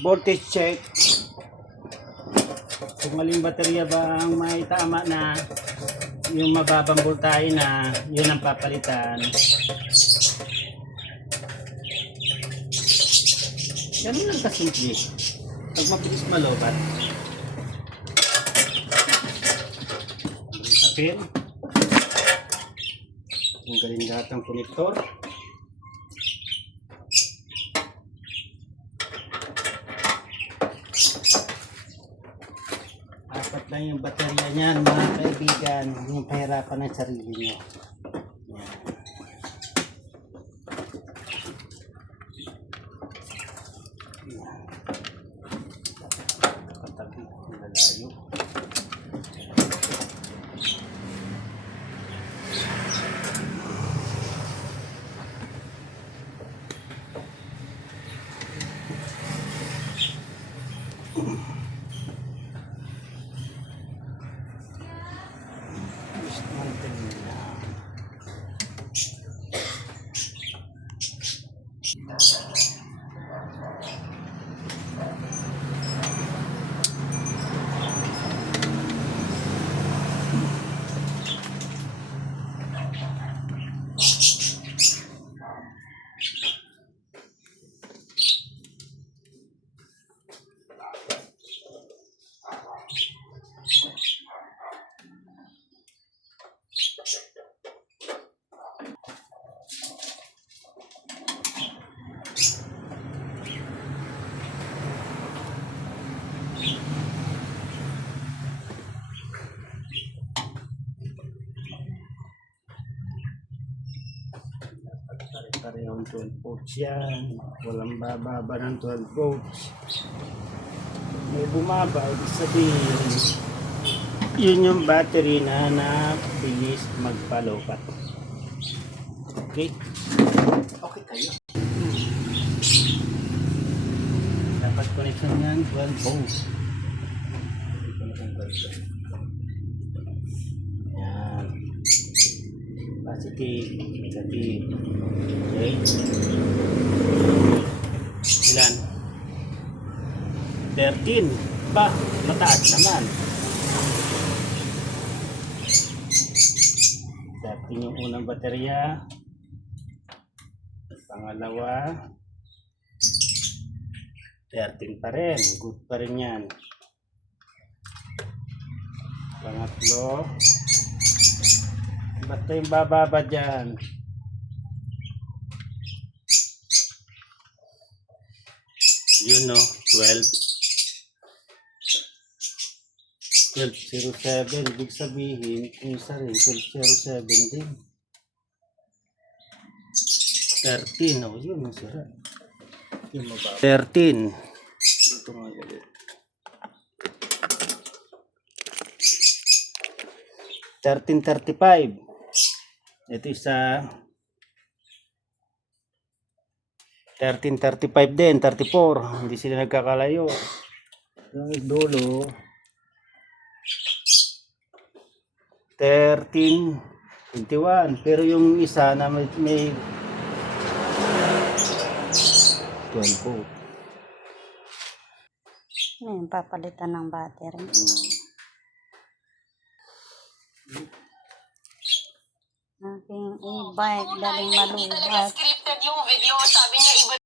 voltage check. Kung maling baterya ba ang may tama na yung mababang voltahe na yun ang papalitan. Ganun lang kasimple. Pag mabilis malobat. Sapin. Tanggalin lahat ng konektor. Apat lang yung baterya niyan, mga kaibigan. Yung pahirapan ng sarili niyo. Yan. Yan. Pare-parehong 12 volts yan. Walang bababa ng 12 volts. May bumaba, ibig sabihin, yun yung battery na nabilis magpalopat. Okay? Okay kayo. Dapat connection yan, 12 volts. Yan. Positive, negative. Okay? Ilan? 13. Ba, mataas naman. 13 yung unang baterya. Pangalawa. 13 pa rin. Good pa rin yan. Pangatlo. Basta yung bababa dyan. Yun no, 12. 1207, ibig sabihin, yung isa rin, 1207 din. 13, oh, yun, ang sira. Yung mababa. 13. Ito nga galit. 1335. Ito isa 1335 din, 34. Hindi sila nagkakalayo. Yung dulo 13 21. Pero yung isa na may, may 12 volt. Ayun, papalitan ng battery. Aking e-bike, daling malubat. scripted yung video, sabi niya iba